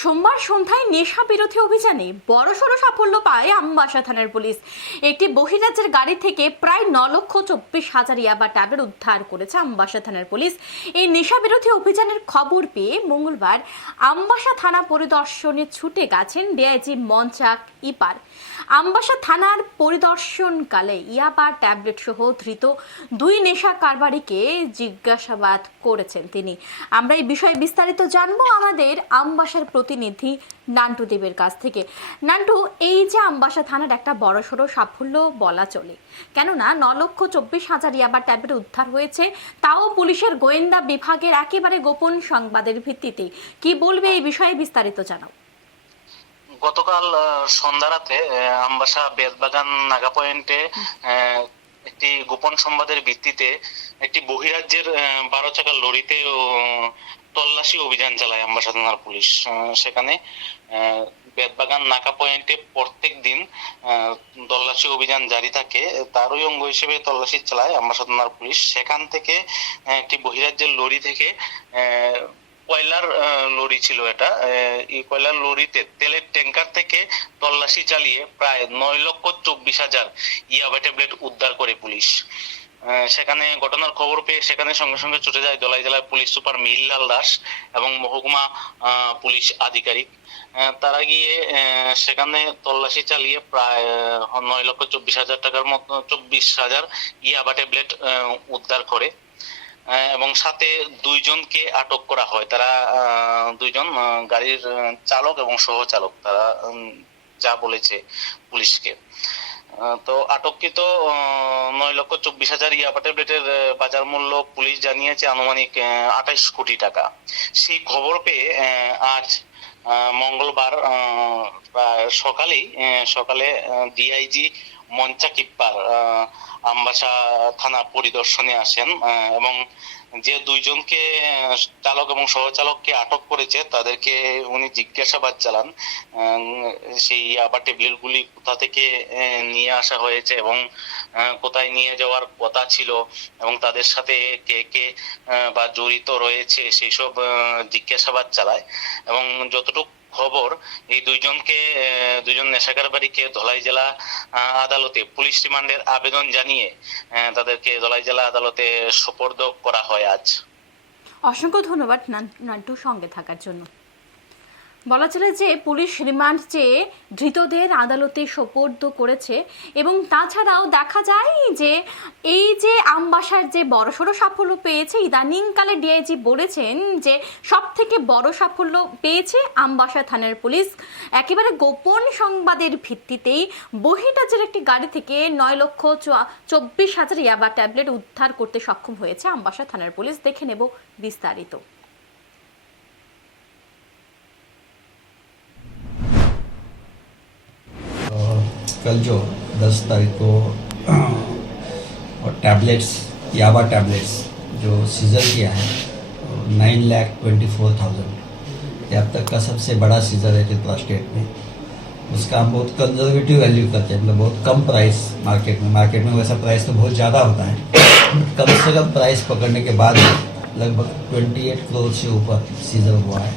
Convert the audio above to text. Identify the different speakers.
Speaker 1: সোমবার সন্ধ্যায় নেশা বিরোধী অভিযানে বড়সড় সাফল্য পায় আমবাসা থানার পুলিশ। একটি বহিরাজ্যের গাড়ি থেকে প্রায় ন লক্ষ চব্বিশ হাজার ইয়াবা ট্যাবলেট উদ্ধার করেছে আমবাসা থানার পুলিশ। এই নেশা বিরোধী অভিযানের খবর পেয়ে মঙ্গলবার আমবাসা থানা পরিদর্শনে ছুটে গেছেন ডিআইজি মঞ্চাক ইপার। আমবাসা থানার পরিদর্শনকালে ইয়াবা ট্যাবলেট সহ ধৃত দুই নেশা কারবারিকে জিজ্ঞাসাবাদ করেছেন তিনি। আমরা এই বিষয়ে বিস্তারিত জানব আমাদের আমবাসার প্রতিনিধি নান্টু দেবের কাছ থেকে। নান্টু, এই যে আমবাসা থানার একটা বড়সড় সাফল্য বলা চলে। কেননা ন লক্ষ চব্বিশ হাজার ইয়াবা ট্যাবলেট উদ্ধার হয়েছে, তাও পুলিশের গোয়েন্দা বিভাগের একেবারে গোপন সংবাদের ভিত্তিতে। কি বলবে এই বিষয়ে বিস্তারিত জানাও
Speaker 2: গতকাল আহ, সন্ধ্যা রাতে আহ, আমবাসা বেদবাগান নাগা পয়েন্টে একটি গোপন সংবাদের ভিত্তিতে একটি বহিরাজ্যের বারো চাকার লরিতে তল্লাশি অভিযান চালায় আমবাসা থানার পুলিশ। সেখানে আহ, বেদবাগান নাকা পয়েন্টে প্রত্যেক দিন আহ, তল্লাশি অভিযান জারি থাকে। তারই অঙ্গ হিসেবে তল্লাশি চালায় আমবাসা থানার পুলিশ। সেখান থেকে একটি বহিরাজ্যের লরি থেকে আহ, কয়লার লরি ছিল এটা। এই কয়লার লরিতে তেলের ট্যাঙ্কার থেকে তল্লাশি চালিয়ে প্রায় নয় লক্ষ চব্বিশ হাজার ইয়াবা ট্যাবলেট উদ্ধার করে পুলিশ। সেখানে ঘটনার খবর পেয়ে সেখানে সঙ্গে সঙ্গে ছুটে যায় দলাই জেলার পুলিশ সুপার মিহিরলাল দাস এবং মহকুমা পুলিশ আধিকারিক। তারা গিয়ে সেখানে তল্লাশি চালিয়ে প্রায় নয় লক্ষ চব্বিশ হাজার টাকার মতো, চব্বিশ হাজার ইয়াবা ট্যাবলেট উদ্ধার করে। এবং সাথে দুইজনকে আটক করা হয়। তারা দুইজন গাড়ির চালক এবং সহচালক। তারা যা বলেছে পুলিশকে। তো আটককৃত নয় লক্ষ চব্বিশ হাজার ইয়াবা ট্যাবলেটের বাজার মূল্য পুলিশ জানিয়েছে আনুমানিক আঠাইশ কোটি টাকা। সেই খবর পেয়ে আজ মঙ্গলবার সকালেই সকালে ডিআইজি মঞ্চা কিপ্পার আমবাসা থানা পরিদর্শনে আসেন এবং যে দুইজনকে চালক এবং সহচালককে আটক করেছে, তাদেরকে উনি জিজ্ঞাসাবাদ চালান সেই আবার টেবলেট গুলি কোথা থেকে নিয়ে আসা হয়েছে এবং কোথায় নিয়ে যাওয়ার কথা ছিল এবং তাদের সাথে কে কে বা জড়িত রয়েছে, সেই সব জিজ্ঞাসাবাদ চালায় এবং যতটুকু খবর, এই দুইজনকে দুইজন দুইজন বাড়িকে ধলাই জেলা আদালতে পুলিশ রিমান্ডের আবেদন জানিয়ে তাদেরকে ধলাই জেলা আদালতে সোপর্দ করা হয় আজ।
Speaker 1: অসংখ্য ধন্যবাদ নান- নান্টু সঙ্গে থাকার জন্য। বলা চলে যে পুলিশ রিমান্ড চেয়ে ধৃতদের আদালতে সোপর্দ করেছে এবং তাছাড়াও দেখা যায় যে এই যে আমবাসার যে বড়সড় সাফল্য পেয়েছে, ইদানিংকালে ডিআইজি বলেছেন যে সব থেকে বড় সাফল্য পেয়েছে আমবাসা থানার পুলিশ। একেবারে গোপন সংবাদের ভিত্তিতেই বহিরাজ্যের একটি গাড়ি থেকে নয় লক্ষ চব্বিশ হাজার ইয়াবা ট্যাবলেট উদ্ধার করতে সক্ষম হয়েছে আমবাসা থানার পুলিশ। দেখে নেব বিস্তারিত।
Speaker 3: कल जो 10 तारीख को और टैबलेट्स याबा टैबलेट्स जो सीज़र किया है nine lakh twenty four thousand ये अब तक का सबसे बड़ा सीज़र है त्रिपुरा स्टेट में। उसका हम बहुत कंजर्वेटिव वैल्यू करते हैं मतलब बहुत कम प्राइस मार्केट में। मार्केट में वैसा प्राइस तो बहुत ज़्यादा होता है। कम से कम प्राइस पकड़ने के बाद लगभग ट्वेंटी एट करोड़ से ऊपर सीज़र हुआ है।